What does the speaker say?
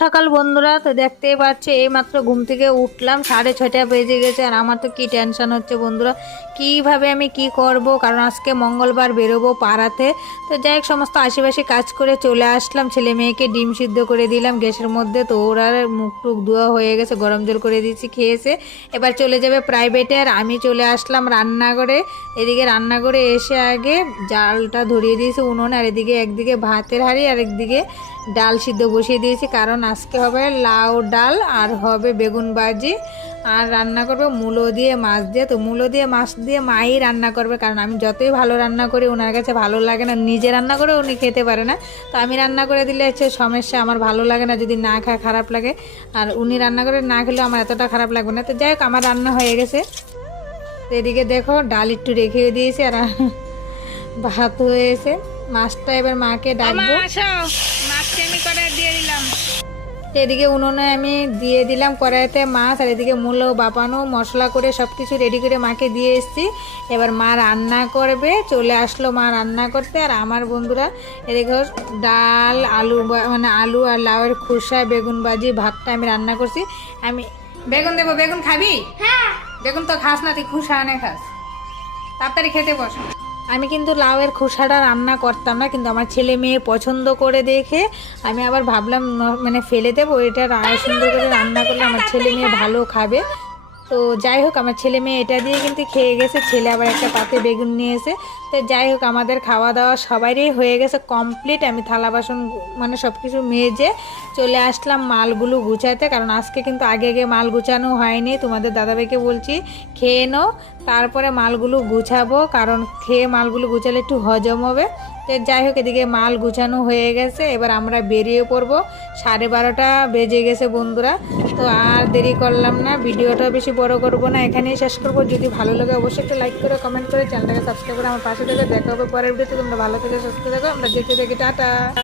সকাল বন্ধুরা, তো দেখতেই পাচ্ছি এইমাত্র ঘুম থেকে উঠলাম, 6:30 বেজে গেছে। আর আমার তো কি টেনশন হচ্ছে বন্ধুরা, কিভাবে আমি কি করব, কারণ আজকে মঙ্গলবার বেরোবো পাড়াতে। তো যাই হোক, সমস্ত আশেপাশে কাজ করে চলে আসলাম। ছেলে মেয়েকে ডিম সিদ্ধ করে দিলাম গ্যাসের মধ্যে, তো ওরা মুখ টুক ধোয়া হয়ে গেছে, গরম জল করে দিয়েছি, খেয়েছে। এবার চলে যাবে প্রাইভেটে। আর আমি চলে আসলাম রান্নাঘরে। এদিকে রান্নাঘরে এসে আগে জালটা ধরিয়ে দিয়েছি উনুনে, আর এদিকে একদিকে ভাতের হাঁড়ি আর একদিকে ডাল সিদ্ধ বসিয়ে দিয়েছি, কারণ আজকে হবে লাউ ডাল আর হবে বেগুন ভাজি। আর রান্না করবে মূলো দিয়ে মাছ দিয়ে। তো মূলো দিয়ে মাছ দিয়ে মাই রান্না করবে, কারণ আমি যতই ভালো রান্না করি ওনার কাছে ভালো লাগে না, নিজে রান্না করে উনি খেতে পারে না। তো আমি রান্না করে দিলে হচ্ছে সমস্যা, আমার ভালো লাগে না, যদি না খায় খারাপ লাগে। আর উনি রান্না করে না খেলেও আমার এতটা খারাপ লাগবে না। তো যাই হোক, আমার রান্না হয়ে গেছে। তো এদিকে দেখো ডাল একটু রেখে দিয়েছি, আর ভাত হয়েছে। মাছটা এবার মাকে ডাকবো। মাছটা আমি কড়াই দিয়ে দিলাম। এদিকে উনুনে আমি দিয়ে দিলাম কড়াইতে মাছ, আর এদিকে মূলো বাপানো মশলা করে সব কিছু রেডি করে মাকে দিয়ে এসেছি। এবার মা রান্না করবে, চলে আসলো মা রান্না করতে। আর আমার বন্ধুরা এদিকে ডাল আলু মানে আলু আর লাউয়ের খোসা বেগুন ভাজি ভাতটা আমি রান্না করছি। আমি বেগুন দেবো। বেগুন খাবি? হ্যাঁ। বেগুন তো খাস না, তুই খোসা অনেক খাস, তাড়াতাড়ি খেতে বস। আমি কিন্তু লাউয়ের খোসাটা রান্না করতাম না, কিন্তু আমার ছেলে মেয়ে পছন্দ করে দেখে আমি আবার ভাবলাম মানে ফেলে দেবো, এটা সুন্দর করে রান্না করলে আমার ছেলে মেয়ে ভালো খাবে। তো যাই হোক, আমার ছেলে মেয়ে এটা দিয়ে কিন্তু খেয়ে গেছে। ছেলে আবার একটা পাতে বেগুন নিয়ে এসে। তো যাই হোক, আমাদের খাওয়া দাওয়া সবারই হয়ে গেছে কমপ্লিট। আমি থালা বাসন মানে সব কিছু মেজে চলে আসলাম মালগুলো গুছাতে, কারণ আজকে কিন্তু আগে আগে মাল গুছানো হয়নি। তোমাদের দাদাভাইকে বলছি খেয়ে নাও, তারপরে মালগুলো গুছাবো, কারণ খেয়ে মালগুলো গুছালে একটু হজম হবে। তো যাই হোক, এদিকে মাল গুছানো হয়ে গেছে। এবার আমরা বেরিয়ে পড়বো। 12:30 বেজে গেছে বন্ধুরা। তো আর দেরি করলাম না, ভিডিওটা বেশি বড় করব না, এখানেই শেষ করবো। যদি ভালো লাগে অবশ্যই একটা লাইক করে কমেন্ট করে চ্যানেলটাকে সাবস্ক্রাইব করে আমার পাশে থেকে দেখা হবে পরের ভিডিওতে। তোমরা ভালো থেকে সুস্থ থাকো, আমরা যেতে থাকি, টাটা।